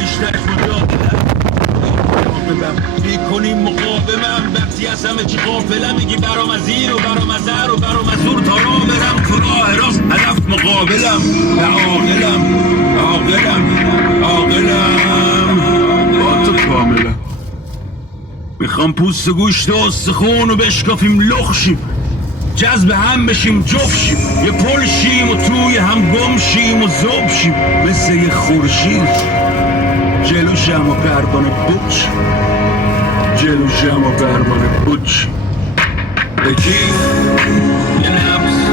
بیشترش مجابلم میکنیم مقاومم وقتی از همه چی غافلم میگی برام از این و برام از هر و برام از اون تا را برم تو راه راست هدف مقابلم نه عاقلم با تو کاملم میخوام پوست و گوشت و استخون و بشکافیم لخشیم جذب هم بشیم جفت شیم یه پل شیم و توی هم گم شیم و ذوب شیم مثل یه خورشید جلوشم و پروانه بچ جلوشم و پروانه بچ بگیر یه نفس